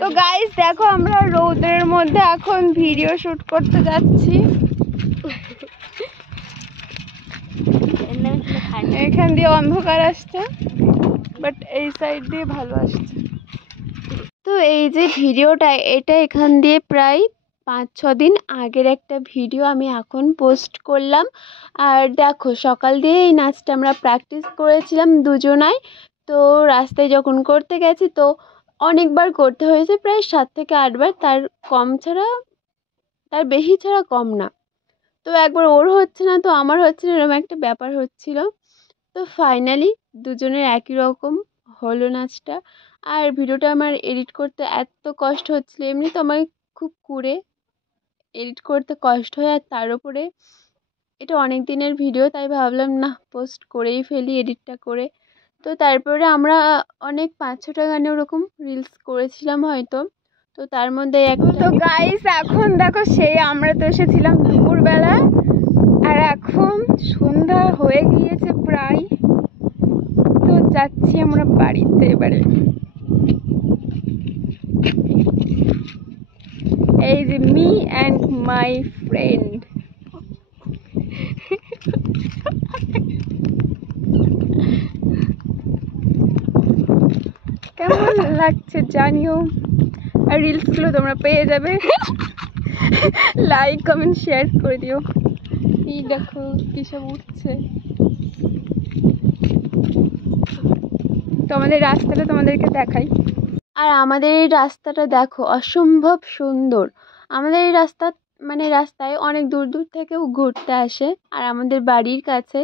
তো গাইস দেখো আমরা রোদের মধ্যে এখন ভিডিও শুট করতে যাচ্ছি। এখান দিয়ে অন্ধকার আসছে, বাট এই সাইড দিয়ে ভালো আসছে। তো এই যে ভিডিওটা, এটা এখান দিয়ে প্রায় 5-6 দিন আগের একটা ভিডিও আমি এখন পোস্ট করলাম। আর দেখো সকাল দিয়ে এই নাচটা আমরা প্র্যাকটিস করেছিলাম দুজনাই। তো রাস্তায় যখন করতে গেছি তো অনেকবার করতে হয়েছে, প্রায় 7 থেকে 8 বার, তার বেশি ছাড়া কম না। তো একবার ওর হচ্ছে না তো আমার হচ্ছে না, এরকম একটা ব্যাপার হচ্ছিল। তো ফাইনালি দুজনের একই রকম হলো নাচটা। আর ভিডিওটা আমার এডিট করতে এত কষ্ট হচ্ছিলো, এমনি তো আমার খুব কুড়ে এডিট করতে কষ্ট হয়, আর তার উপরে এটা অনেক দিনের ভিডিও, তাই ভাবলাম না পোস্ট করেই ফেলি এডিটটা করে। তো তারপরে আমরা অনেক 5-6টা গানে ওরকম রিলস করেছিলাম হয়তো। তো তার মধ্যে একটা, তো গাইস এখন দেখো সেই আমরা তো এসেছিলাম দুপুরবেলা, আর এখন সন্ধ্যা হয়ে গিয়েছে প্রায়। তো যাচ্ছি আমরা বাড়িতে এবারে। এই যে মি অ্যান্ড মাই ফ্রেন্ড। কেমন লাগছে জানিও, আর রিলসগুলো তোমরা পেয়ে যাবে। লাইক কমেন্ট শেয়ার করে দিও। এই দেখো কি সব উঠছে। তো আমাদের রাস্তাটা তোমাদেরকে দেখাই। আর আমাদের এই রাস্তাটা দেখো অসম্ভব সুন্দর। আমাদের এই রাস্তায় অনেক দূর দূর থেকেও ঘুরতে আসে, আর আমাদের বাড়ির কাছে